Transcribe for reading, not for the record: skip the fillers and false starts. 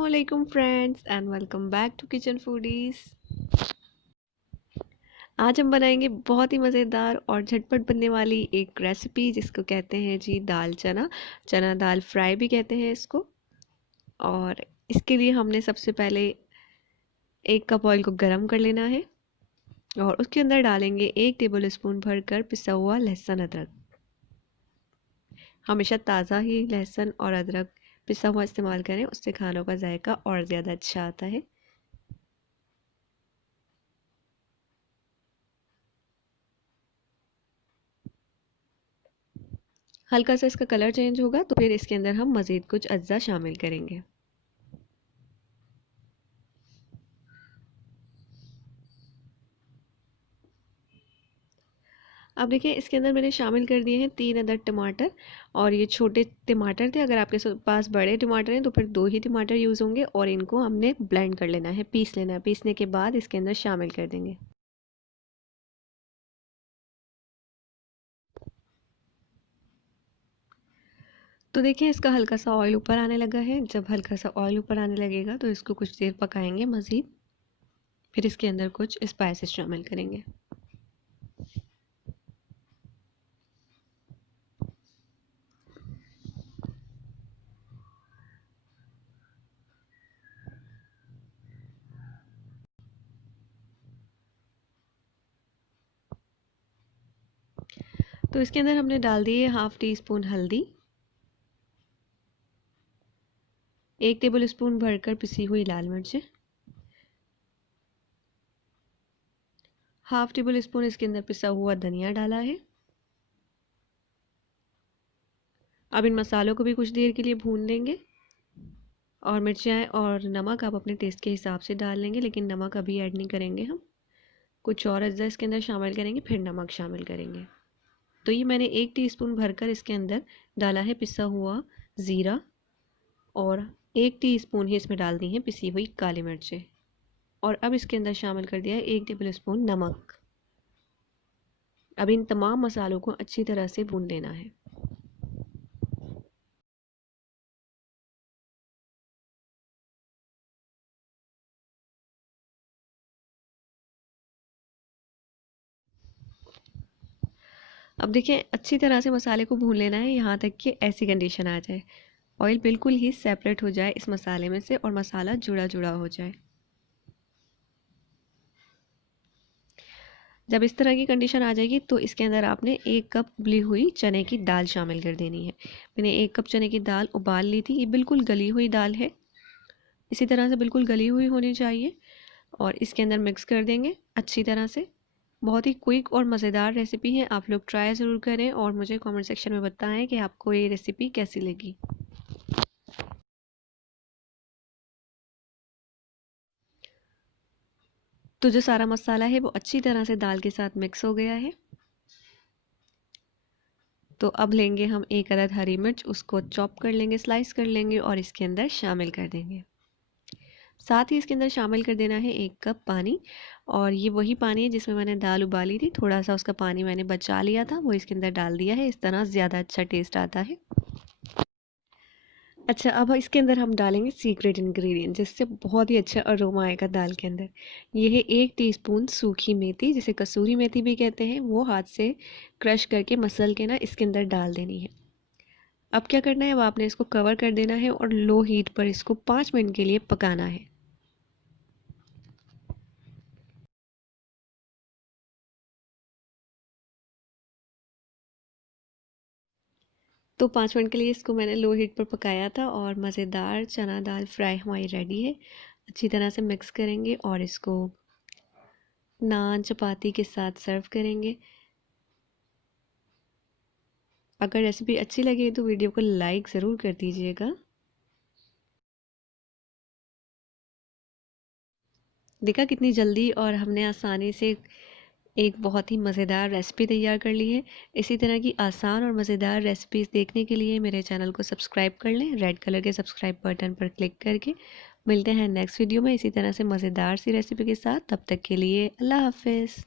अस्सलामुअलैकुम friends and welcome back to Kitchen Foodies. आज हम बनाएंगे बहुत ही मज़ेदार और झटपट बनने वाली एक रेसिपी जिसको कहते हैं जी दाल चना। चना दाल फ्राई भी कहते हैं इसको। और इसके लिए हमने सबसे पहले 1 कप ऑयल को गर्म कर लेना है और उसके अंदर डालेंगे 1 टेबल स्पून भरकर पिसा हुआ लहसुन अदरक। हमेशा ताज़ा ही लहसुन और अदरक पिसा हुआ इस्तेमाल करें, उससे खानों का जायका और ज़्यादा अच्छा आता है। हल्का सा इसका कलर चेंज होगा तो फिर इसके अंदर हम मज़ीद कुछ अज्जा शामिल करेंगे। अब देखिए इसके अंदर मैंने शामिल कर दिए हैं 3 अदद टमाटर। और ये छोटे टमाटर थे, अगर आपके पास बड़े टमाटर हैं तो फिर 2 ही टमाटर यूज़ होंगे। और इनको हमने ब्लेंड कर लेना है, पीस लेना है। पीसने के बाद इसके अंदर शामिल कर देंगे। तो देखिए इसका हल्का सा ऑयल ऊपर आने लगा है। जब हल्का सा ऑयल ऊपर आने लगेगा तो इसको कुछ देर पकाएंगे मज़ीद। फिर इसके अंदर कुछ स्पाइसेस शामिल करेंगे। तो इसके अंदर हमने डाल दी है ½ टी-स्पून हल्दी, 1 टेबल स्पून भरकर पिसी हुई लाल मिर्चें, ½ टेबल स्पून इसके अंदर पिसा हुआ धनिया डाला है। अब इन मसालों को भी कुछ देर के लिए भून लेंगे। और मिर्चाएँ और नमक आप अपने टेस्ट के हिसाब से डाल लेंगे, लेकिन नमक अभी ऐड नहीं करेंगे हम। कुछ और अज्जा इसके अंदर शामिल करेंगे, फिर नमक शामिल करेंगे। तो ये मैंने 1 टीस्पून भरकर इसके अंदर डाला है पिसा हुआ ज़ीरा। और 1 टीस्पून ही इसमें डाल दी है पिसी हुई काली मिर्चें। और अब इसके अंदर शामिल कर दिया है 1 टेबल स्पून नमक। अब इन तमाम मसालों को अच्छी तरह से भून लेना है। अब देखिए अच्छी तरह से मसाले को भून लेना है, यहाँ तक कि ऐसी कंडीशन आ जाए, ऑयल बिल्कुल ही सेपरेट हो जाए इस मसाले में से और मसाला जुड़ा जुड़ा हो जाए। जब इस तरह की कंडीशन आ जाएगी तो इसके अंदर आपने 1 कप उबली हुई चने की दाल शामिल कर देनी है। मैंने 1 कप चने की दाल उबाल ली थी। ये बिल्कुल गली हुई दाल है, इसी तरह से बिल्कुल गली हुई होनी चाहिए। और इसके अंदर मिक्स कर देंगे अच्छी तरह से। बहुत ही क्विक और मज़ेदार रेसिपी है, आप लोग ट्राई ज़रूर करें और मुझे कमेंट सेक्शन में बताएं कि आपको ये रेसिपी कैसी लगी। तो जो सारा मसाला है वो अच्छी तरह से दाल के साथ मिक्स हो गया है। तो अब लेंगे हम 1 अदद हरी मिर्च, उसको चॉप कर लेंगे, स्लाइस कर लेंगे और इसके अंदर शामिल कर देंगे। साथ ही इसके अंदर शामिल कर देना है 1 कप पानी। और ये वही पानी है जिसमें मैंने दाल उबाली थी, थोड़ा सा उसका पानी मैंने बचा लिया था, वो इसके अंदर डाल दिया है। इस तरह ज़्यादा अच्छा टेस्ट आता है। अच्छा, अब इसके अंदर हम डालेंगे सीक्रेट इंग्रेडिएंट जिससे बहुत ही अच्छा अरोमा आएगा दाल के अंदर। ये है 1 टीस्पून सूखी मेथी, जिसे कसूरी मेथी भी कहते हैं। वो हाथ से क्रश करके मसल के ना इसके अंदर डाल देनी है। अब क्या करना है, अब आपने इसको कवर कर देना है और लो हीट पर इसको 5 मिनट के लिए पकाना है। तो 5 मिनट के लिए इसको मैंने लो हीट पर पकाया था और मज़ेदार चना दाल फ्राई हमारी रेडी है। अच्छी तरह से मिक्स करेंगे और इसको नान चपाती के साथ सर्व करेंगे। अगर रेसिपी अच्छी लगे तो वीडियो को लाइक ज़रूर कर दीजिएगा। देखा कितनी जल्दी और हमने आसानी से एक बहुत ही मज़ेदार रेसिपी तैयार कर ली है। इसी तरह की आसान और मज़ेदार रेसिपीज़ देखने के लिए मेरे चैनल को सब्सक्राइब कर लें, रेड कलर के सब्सक्राइब बटन पर क्लिक करके। मिलते हैं नेक्स्ट वीडियो में इसी तरह से मज़ेदार सी रेसिपी के साथ। तब तक के लिए अल्लाह हाफ़िज़।